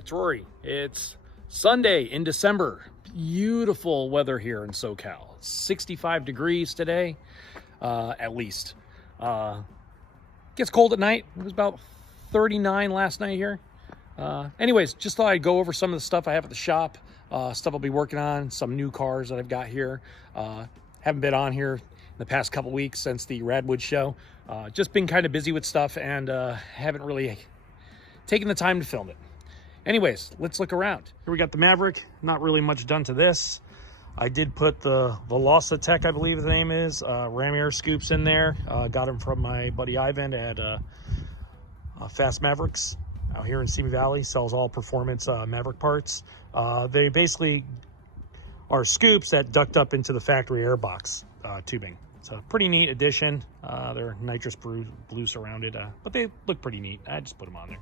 it's Rory. It's Sunday in December. Beautiful weather here in Socal. 65 degrees today, at least. Gets cold at night. It was about 39 last night here. Anyways, just thought I'd go over some of the stuff I have at the shop, stuff I'll be working on, some new cars that I've got here. Haven't been on here in the past couple weeks since the Radwood show. Just been kind of busy with stuff and haven't really taken the time to film it. Anyways, let's look around. Here we got the Maverick. Not really much done to this. I did put the Velosa Tech, I believe the name is, ram air scoops in there. Got them from my buddy Ivan at Fast Mavericks out here in Simi Valley. Sells all performance Maverick parts. They basically are scoops that duct up into the factory airbox tubing. It's a pretty neat addition. They're nitrous blue surrounded, but they look pretty neat. I just put them on there.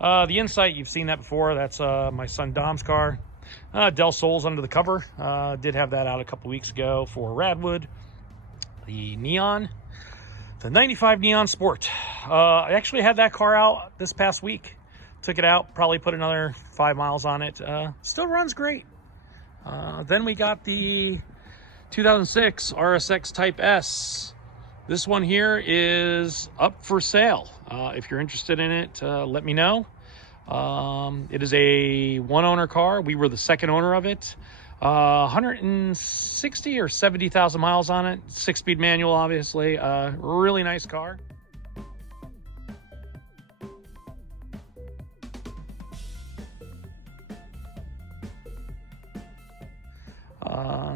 The Insight, you've seen that before. That's my son Dom's car. Del Sol's under the cover. Did have that out a couple weeks ago for Radwood. The Neon, the 95 Neon Sport. I actually had that car out this past week. Took it out, probably put another 5 miles on it. Still runs great. Then we got the 2006 RSX Type S. This one here is up for sale. If you're interested in it, let me know. It is a one-owner car. We were the second owner of it. 160 or 70,000 miles on it. 6-speed manual, obviously. Really nice car.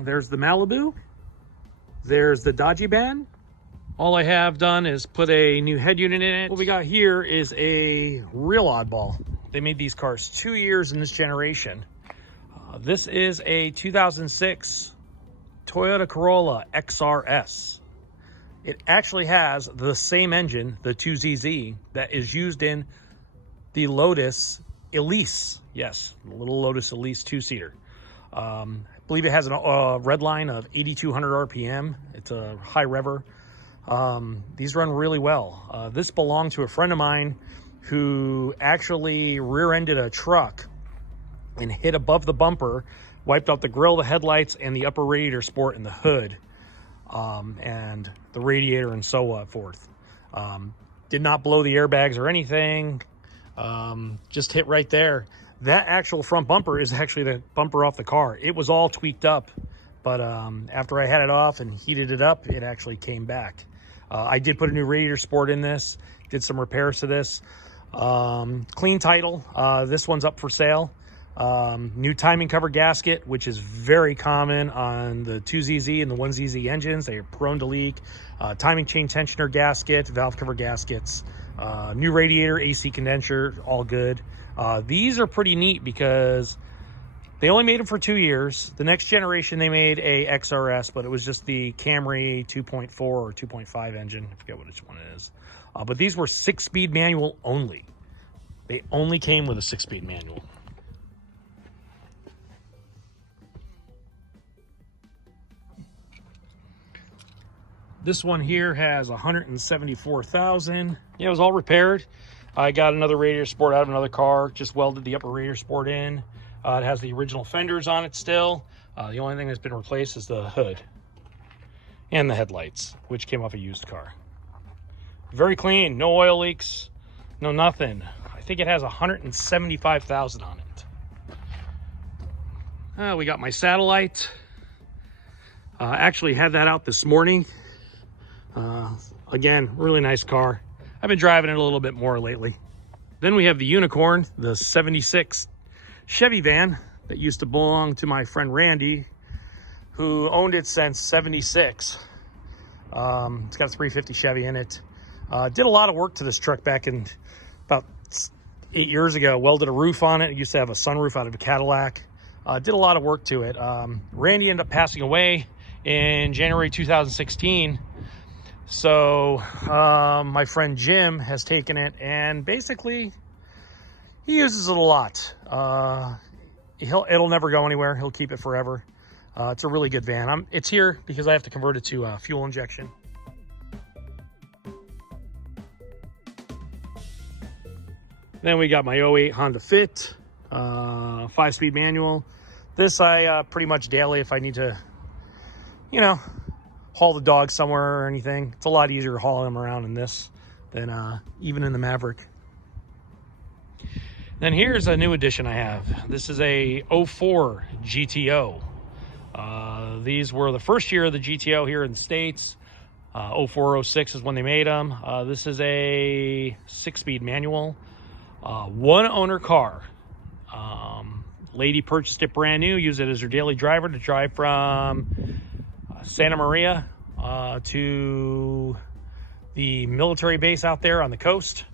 There's the Malibu. There's the Dodgy Band. All I have done is put a new head unit in it. What we got here is a real oddball. They made these cars 2 years in this generation. This is a 2006 Toyota Corolla XRS. It actually has the same engine, the 2ZZ, that is used in the Lotus Elise. Yes, the little Lotus Elise two-seater. I believe it has a red line of 8,200 RPM. It's a high rever. These run really well. This belonged to a friend of mine who actually rear-ended a truck and hit above the bumper, wiped out the grill, the headlights, and the upper radiator sport in the hood, and the radiator and so forth. Did not blow the airbags or anything, just hit right there. That actual front bumper is actually the bumper off the car. It was all tweaked up, but after I had it off and heated it up, it actually came back. I did put a new radiator sport in this, did some repairs to this. Clean title. This one's up for sale. New timing cover gasket, which is very common on the 2ZZ and the 1ZZ engines. They are prone to leak. Timing chain tensioner gasket, valve cover gaskets, new radiator, AC condenser, all good. These are pretty neat because they only made them for 2 years. The next generation, they made a XRS, but it was just the Camry 2.4 or 2.5 engine. I forget which one it is. But these were 6-speed manual only. They only came with a 6-speed manual. This one here has 174,000. Yeah, it was all repaired. I got another radiator sport out of another car, just welded the upper radiator sport in. It has the original fenders on it still. The only thing that's been replaced is the hood and the headlights, which came off a used car. Very clean, no oil leaks, no nothing. I think it has 175,000 on it. We got my Satellite. Actually had that out this morning. Again, really nice car. I've been driving it a little bit more lately. Then we have the Unicorn, the 76 Chevy van that used to belong to my friend Randy, who owned it since 76. It's got a 350 Chevy in it. Did a lot of work to this truck back in about 8 years ago. Welded a roof on it. It used to have a sunroof out of a Cadillac. Did a lot of work to it. Randy ended up passing away in January 2016. So my friend Jim has taken it, and basically he uses it a lot. It'll never go anywhere. He'll keep it forever. It's a really good van. It's here because I have to convert it to fuel injection. Then we got my '08 Honda Fit, 5-speed manual. This I pretty much daily if I need to, you know, haul the dog somewhere or anything. It's a lot easier hauling them around in this than even in the Maverick. Then here's a new addition I have. This is a '04 GTO. These were the first year of the GTO here in the States. '04, '06 is when they made them. This is a 6-speed manual, one owner car. Lady purchased it brand new, used it as her daily driver to drive from Santa Maria to the military base out there on the coast.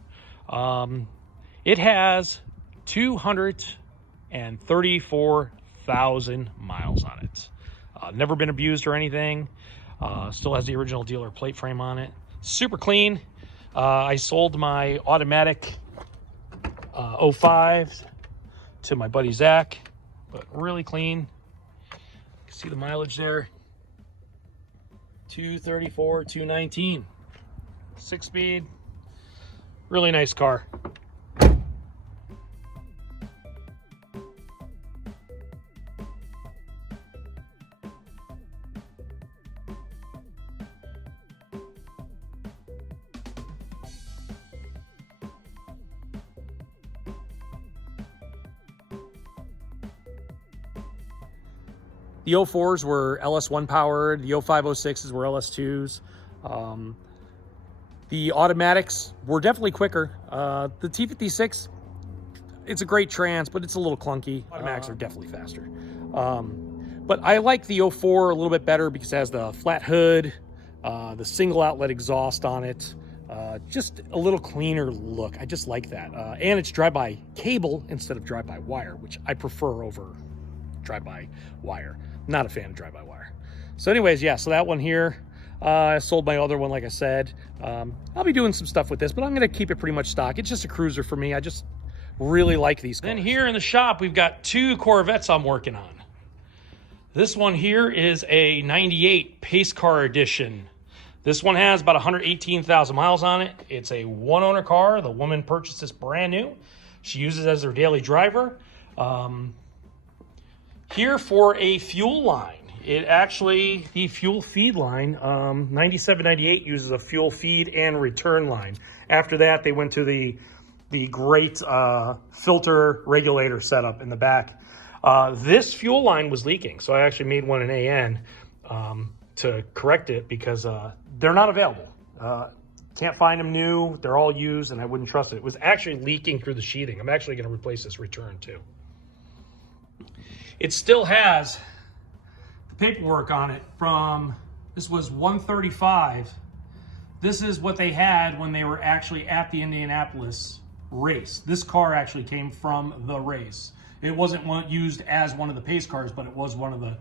It has 234,000 miles on it. Never been abused or anything. Still has the original dealer plate frame on it. Super clean. I sold my automatic 05 to my buddy Zach, but really clean. You can see the mileage there. 234, 219. 6-speed. Really nice car. The '04s were LS1 powered. The '05, '06s were LS2s. The automatics were definitely quicker. The T56, it's a great trans, but it's a little clunky. Automatics are definitely faster. But I like the '04 a little bit better because it has the flat hood, the single outlet exhaust on it. Just a little cleaner look. I just like that. And it's drive-by cable instead of drive-by wire, which I prefer over drive-by wire. Not a fan of drive-by-wire. So anyways, yeah, so that one here, I sold my other one, like I said. I'll be doing some stuff with this, but I'm going to keep it pretty much stock. It's just a cruiser for me. I just really like these cars. Then here in the shop, we've got 2 Corvettes I'm working on. This one here is a '98 Pace Car Edition. This one has about 118,000 miles on it. It's a one-owner car. The woman purchased this brand new. She uses it as her daily driver. Here for a fuel line, the fuel feed line, 97, 98 uses a fuel feed and return line. After that, they went to the great filter regulator setup in the back. This fuel line was leaking, so I actually made one in AN to correct it because they're not available. Can't find them new. They're all used, and I wouldn't trust it. It was actually leaking through the sheathing. I'm actually going to replace this return too. It still has the paperwork on it from, this was 135. This is what they had when they were actually at the Indianapolis race. This car actually came from the race. It wasn't used as one of the pace cars, but it was one of the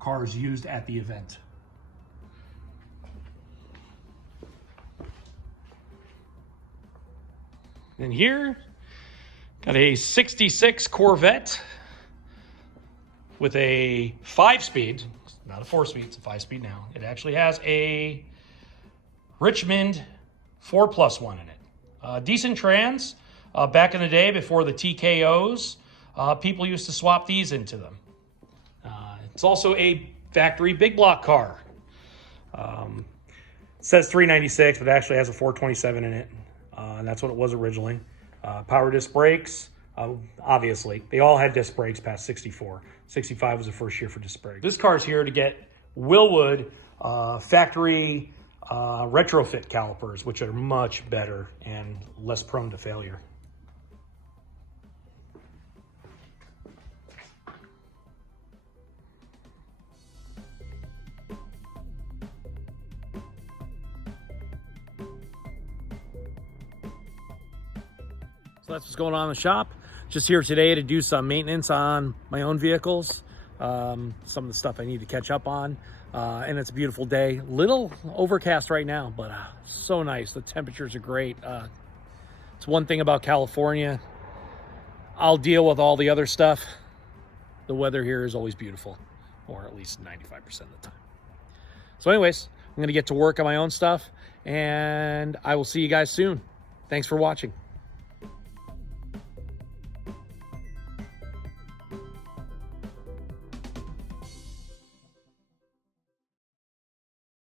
cars used at the event. And here, got a '66 Corvette with a 5-speed, not a 4-speed, it's a 5-speed now. It actually has a Richmond 4+1 in it. Decent trans. Back in the day, before the TKOs, people used to swap these into them. It's also a factory big block car. It says 396, but it actually has a 427 in it. And that's what it was originally. Power disc brakes. Obviously, they all had disc brakes past 64. 65 was the first year for disc brakes. This car's here to get Willwood factory retrofit calipers, which are much better and less prone to failure. So that's what's going on in the shop. Just here today to do some maintenance on my own vehicles. Some of the stuff I need to catch up on. And it's a beautiful day. Little overcast right now, but so nice. The temperatures are great. It's one thing about California. I'll deal with all the other stuff. The weather here is always beautiful, or at least 95% of the time. So anyways, I'm going to get to work on my own stuff, and I will see you guys soon. Thanks for watching.